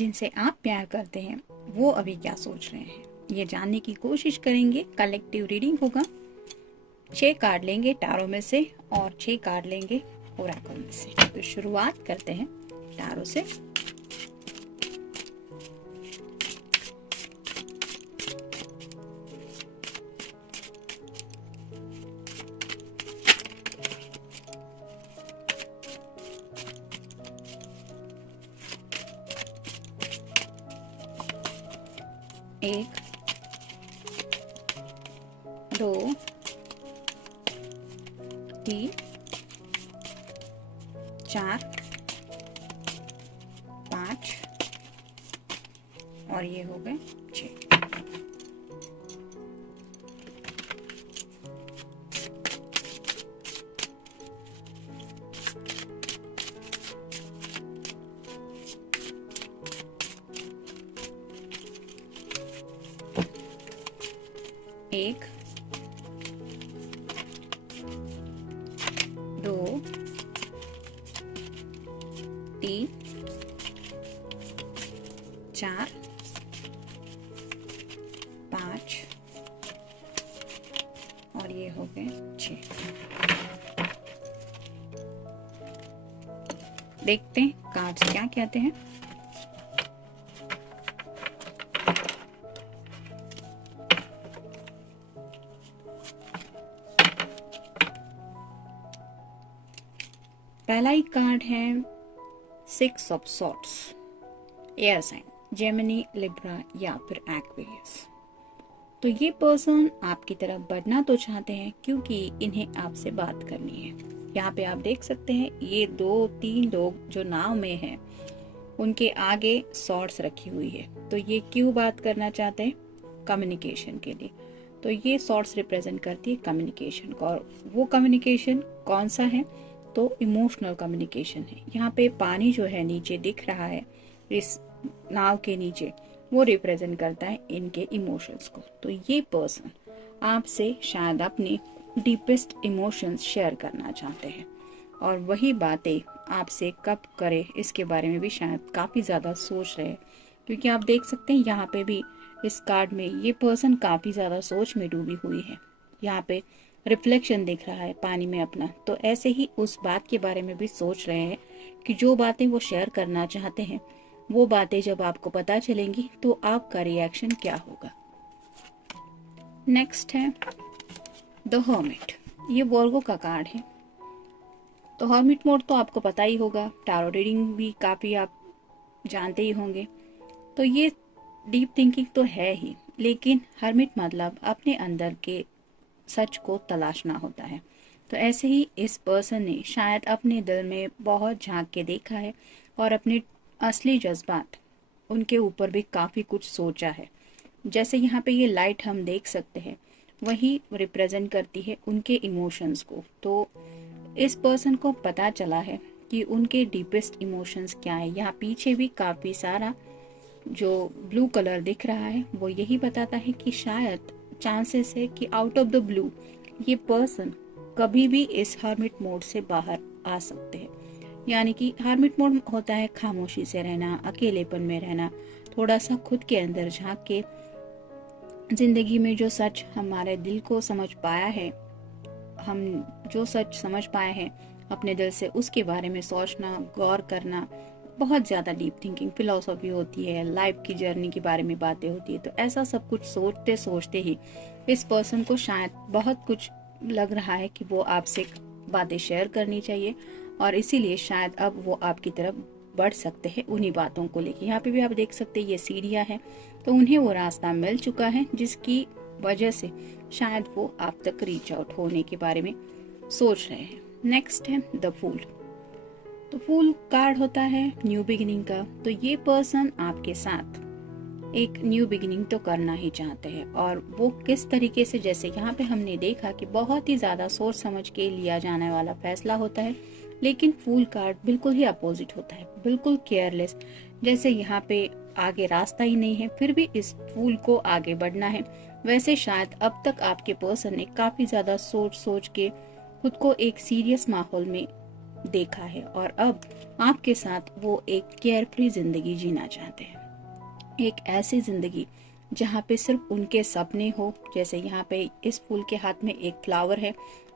जिनसे आप प्यार करते हैं वो अभी क्या सोच रहे हैं, ये जानने की कोशिश करेंगे। कलेक्टिव रीडिंग होगा। 6 कार्ड लेंगे टारो में से और 6 कार्ड लेंगे ओरेकल में से। तो शुरुआत करते हैं टारो से। एक, दो, तीन, चार, 5 और ये हो गए 6। एक, दो, तीन, चार, 5 और ये हो गए 6। देखते हैं कार्ड्स क्या कहते हैं। पहला ही कार्ड है 6 of swords. Air sign, Gemini, Libra या फिर एक्वेरियस। तो ये पर्सन आपकी तरफ बढ़ना तो चाहते हैं क्योंकि इन्हें आपसे बात करनी है। यहाँ पे आप देख सकते हैं ये 2-3 लोग जो नाव में हैं उनके आगे सॉर्ड्स रखी हुई है। तो ये क्यों बात करना चाहते हैं? कम्युनिकेशन के लिए। तो ये सॉर्ड्स रिप्रेजेंट करती है कम्युनिकेशन को, और वो कम्युनिकेशन कौन सा है? तो इमोशनल कम्युनिकेशन है। यहाँ पे पानी जो है नीचे दिख रहा है इस नाव के नीचे, वो रिप्रेजेंट करता है इनके इमोशंस को। तो ये पर्सन आपसे शायद अपने डीपेस्ट इमोशंस शेयर करना चाहते हैं, और वही बातें आपसे कब करे इसके बारे में भी शायद काफी ज्यादा सोच रहे हैं। क्योंकि आप देख सकते हैं यहाँ पे भी इस कार्ड में ये पर्सन काफी ज्यादा सोच में डूबी हुई है। यहाँ पे रिफ्लेक्शन दिख रहा है पानी में अपना। तो ऐसे ही उस बात के बारे में भी सोच रहे हैं कि जो बातें वो शेयर करना चाहते हैं वो बातें जब आपको पता चलेंगी तो आपका रिएक्शन क्या होगा। नेक्स्ट है द हर्मिट। ये वर्गो का कार्ड है। तो हर्मिट मोड तो आपको पता ही होगा, टारो रीडिंग भी काफी आप जानते ही होंगे। तो ये डीप थिंकिंग तो है ही, लेकिन हर्मिट मतलब अपने अंदर के सच को तलाशना होता है। तो ऐसे ही इस पर्सन ने शायद अपने दिल में बहुत झांक के देखा है और अपने असली जज्बात उनके ऊपर भी काफी कुछ सोचा है। जैसे यहाँ पे ये लाइट हम देख सकते हैं, वही रिप्रेजेंट करती है उनके इमोशंस को। तो इस पर्सन को पता चला है कि उनके डीपेस्ट इमोशंस क्या है। यहाँ पीछे भी काफी सारा जो ब्लू कलर दिख रहा है वो यही बताता है कि शायद चांसेस है कि आउट ऑफ द ब्लू ये पर्सन कभी भी इस हर्मिट मोड से बाहर आ सकते हैं। यानी कि हर्मिट मोड होता है खामोशी से रहना, अकेलेपन में रहना, थोड़ा सा खुद के अंदर झांक के जिंदगी में जो सच हमारे दिल को समझ पाया है, हम जो सच समझ पाए हैं अपने दिल से, उसके बारे में सोचना, गौर करना। बहुत ज्यादा डीप थिंकिंग फिलॉसफी होती है, लाइफ की जर्नी के बारे में बातें होती है। तो ऐसा सब कुछ सोचते सोचते ही इस पर्सन को शायद बहुत कुछ लग रहा है कि वो आपसे बातें शेयर करनी चाहिए, और इसीलिए शायद अब वो आपकी तरफ बढ़ सकते हैं उन्हीं बातों को लेके। यहाँ पे भी आप देख सकते हैं ये सीढ़ियाँ हैं, तो उन्हें वो रास्ता मिल चुका है जिसकी वजह से शायद वो आप तक रीच आउट होने के बारे में सोच रहे हैं। नेक्स्ट है द फूल। तो फूल कार्ड होता है न्यू बिगिनिंग का। तो ये पर्सन आपके साथ एक न्यू बिगिनिंग तो करना ही चाहते हैं, और वो किस तरीके से, जैसे यहाँ पे हमने देखा कि बहुत ही ज्यादा सोच समझ के लिया जाने वाला फैसला होता है, लेकिन फूल कार्ड बिल्कुल ही अपोजिट होता है, बिल्कुल केयरलेस। जैसे यहाँ पे आगे रास्ता ही नहीं है फिर भी इस फूल को आगे बढ़ना है, वैसे शायद अब तक आपके पर्सन ने काफी ज्यादा सोच सोच के खुद को एक सीरियस माहौल में देखा है और अब आपके साथ वो एक केयरफ्री जिंदगी जीना चाहते हैं। एक ऐसी जिंदगी जहाँ पे सिर्फ उनके सपने हो, जैसे यहाँ पे इस फूल के हाथ में एक फ्लावर है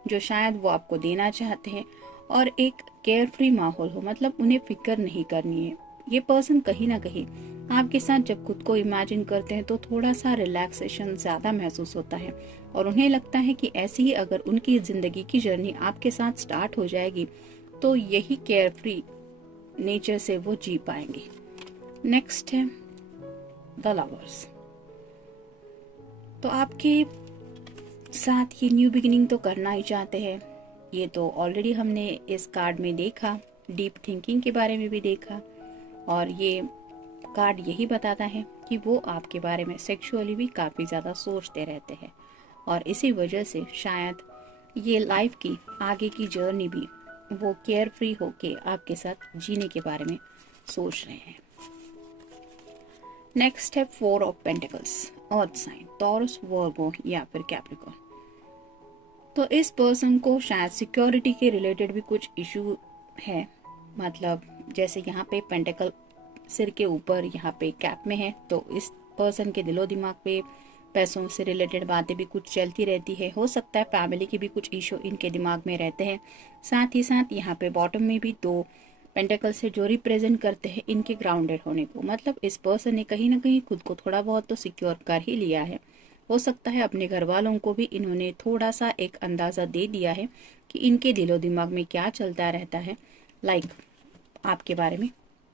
जो शायद वो आपको देना चाहते हैं, और एक केयरफ्री माहौल हो, मतलब उन्हें फिक्र नहीं करनी है। ये पर्सन कहीं ना कहीं आपके साथ जब खुद को इमेजिन करते हैं तो थोड़ा सा रिलैक्सेशन ज्यादा महसूस होता है और उन्हें लगता है कि ऐसी ही अगर उनकी जिंदगी की जर्नी आपके साथ स्टार्ट हो जाएगी तो यही केयरफ्री नेचर से वो जी पाएंगे। नेक्स्ट है द लवर्स। तो आपके साथ ये न्यू बिगिनिंग तो करना ही चाहते हैं। ये तो ऑलरेडी हमने इस कार्ड में देखा, डीप थिंकिंग के बारे में भी देखा, और ये कार्ड यही बताता है कि वो आपके बारे में सेक्सुअली भी काफ़ी ज़्यादा सोचते रहते हैं और इसी वजह से शायद ये लाइफ की आगे की जर्नी भी वो केयर फ्री होके आपके साथ जीने के बारे में सोच रहे हैं। नेक्स्ट है 4 of pentacles, earth sign, Taurus, Virgo या फिर कैप्रिकॉर्न। तो इस पर्सन को शायद सिक्योरिटी के रिलेटेड भी कुछ इशू है, मतलब जैसे यहाँ पे पेंटिकल सिर के ऊपर यहाँ पे कैप में है, तो इस पर्सन के दिलो दिमाग पे पैसों से रिलेटेड बातें भी कुछ चलती रहती है। हो सकता है फैमिली की भी कुछ इशू इनके दिमाग में रहते हैं। साथ ही साथ यहाँ पे बॉटम में भी 2 पेंटिकल से जो रिप्रेजेंट करते हैं इनके ग्राउंडेड होने को, मतलब इस पर्सन ने कहीं ना कहीं खुद को थोड़ा बहुत तो सिक्योर कर ही लिया है। हो सकता है अपने घर वालों को भी इन्होंने थोड़ा सा एक अंदाज़ा दे दिया है कि इनके दिलो दिमाग में क्या चलता रहता है, लाइक आपके बारे में,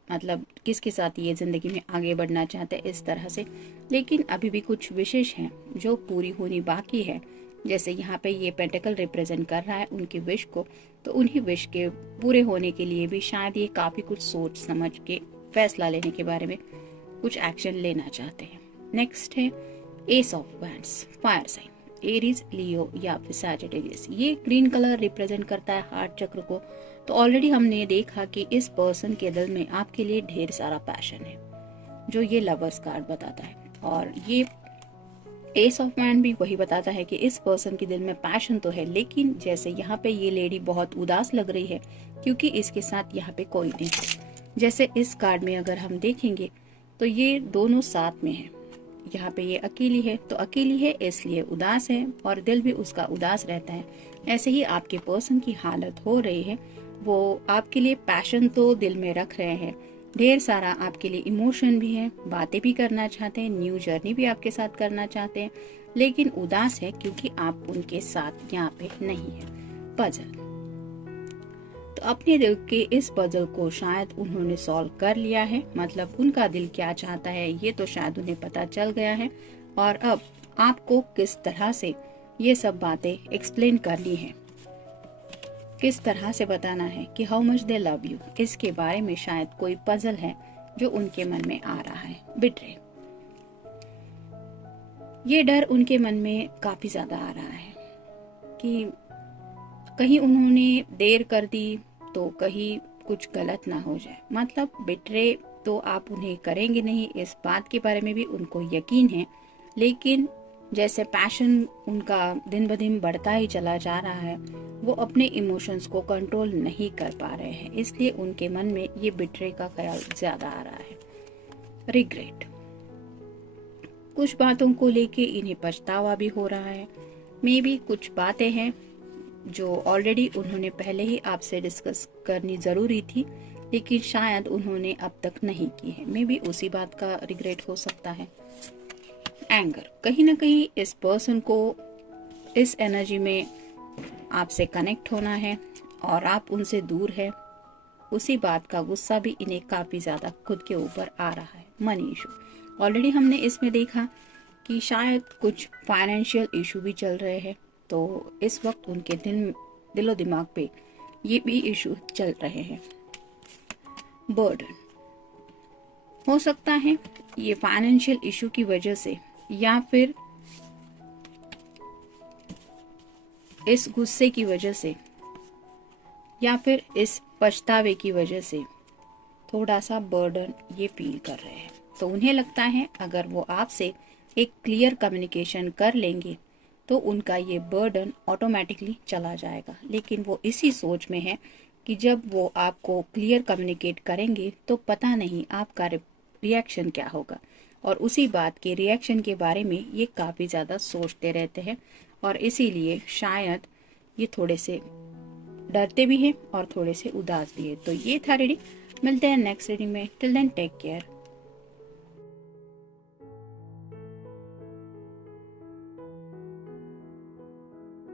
मतलब किसके साथ ये ज़िंदगी में आगे बढ़ना चाहते हैं इस तरह से। लेकिन अभी भी कुछ विशेष हैं जो पूरी होनी बाकी है। जैसे यहाँ पे ये पेंटिकल रिप्रेजेंट कर रहा है उनकी विश को, तो उन्हीं विश के पूरे होने के लिए भी शायद ये काफ़ी कुछ सोच समझ के फैसला लेने के बारे में कुछ एक्शन लेना चाहते हैं। नेक्स्ट है ace of wands, fire sign, Aries, Leo या फिर सैजिटेरियस। ये ग्रीन कलर रिप्रेजेंट करता है हार्ट चक्र को। तो ऑलरेडी हमने देखा कि इस पर्सन के दिल में आपके लिए ढेर सारा पैशन है, जो ये लवर्स कार्ड बताता है, और ये एस ऑफ वैंड भी वही बताता है कि इस पर्सन के दिल में पैशन तो है, लेकिन जैसे यहाँ पे ये लेडी बहुत उदास लग रही है क्योंकि इसके साथ यहाँ पे कोई नहीं है। जैसे इस कार्ड में अगर हम देखेंगे तो ये दोनों साथ में है, यहाँ पे ये अकेली है, तो अकेली है इसलिए उदास है और दिल भी उसका उदास रहता है। ऐसे ही आपके पर्सन की हालत हो रही है, वो आपके लिए पैशन तो दिल में रख रहे हैं, ढेर सारा आपके लिए इमोशन भी है, बातें भी करना चाहते हैं, न्यू जर्नी भी आपके साथ करना चाहते हैं, लेकिन उदास है क्योंकि आप उनके साथ यहाँ पे नहीं है। पजल, तो अपने दिल के इस पजल को शायद उन्होंने सॉल्व कर लिया है, मतलब उनका दिल क्या चाहता है ये तो शायद उन्हें पता चल गया है, और अब आपको किस तरह से ये सब बातें एक्सप्लेन करनी है, किस तरह से बताना है कि how much they love you, इसके बारे में शायद कोई पजल है जो उनके मन में आ रहा है। बिट्रे, ये डर उनके मन में काफी ज्यादा आ रहा है कि कहीं उन्होंने देर कर दी तो कहीं कुछ गलत ना हो जाए, मतलब बिट्रे तो आप उन्हें करेंगे नहीं, इस बात के बारे में भी उनको यकीन है, लेकिन जैसे पैशन उनका दिन ब दिन बढ़ता ही चला जा रहा है, वो अपने इमोशंस को कंट्रोल नहीं कर पा रहे हैं, इसलिए उनके मन में ये बिट्रे का ख्याल ज्यादा आ रहा है। रिग्रेट, कुछ बातों को लेके इन्हें पछतावा भी हो रहा है। मे बी कुछ बातें हैं जो ऑलरेडी उन्होंने पहले ही आपसे डिस्कस करनी जरूरी थी, लेकिन शायद उन्होंने अब तक नहीं की है, मे बी उसी बात का रिग्रेट हो सकता है। एंगर, कहीं ना कहीं इस पर्सन को इस एनर्जी में आपसे कनेक्ट होना है और आप उनसे दूर है, उसी बात का गुस्सा भी इन्हें काफी ज्यादा खुद के ऊपर आ रहा है। मनी इशू, ऑलरेडी हमने इसमें देखा कि शायद कुछ फाइनेंशियल इशू भी चल रहे हैं, तो इस वक्त उनके दिलो दिमाग पे ये भी इशू चल रहे हैं। बर्डन, हो सकता है ये फाइनेंशियल इशू की वजह से या फिर इस गुस्से की वजह से या फिर इस पछतावे की वजह से थोड़ा सा बर्डन ये फील कर रहे हैं, तो उन्हें लगता है अगर वो आपसे एक क्लियर कम्युनिकेशन कर लेंगे तो उनका ये बर्डन ऑटोमेटिकली चला जाएगा, लेकिन वो इसी सोच में है कि जब वो आपको क्लियर कम्युनिकेट करेंगे तो पता नहीं आपका रिएक्शन क्या होगा, और उसी बात के रिएक्शन के बारे में ये काफ़ी ज़्यादा सोचते रहते हैं, और इसीलिए शायद ये थोड़े से डरते भी हैं और थोड़े से उदास भी है। तो ये था रीडिंग, मिलते हैं नेक्स्ट रीडिंग में। Till then take care.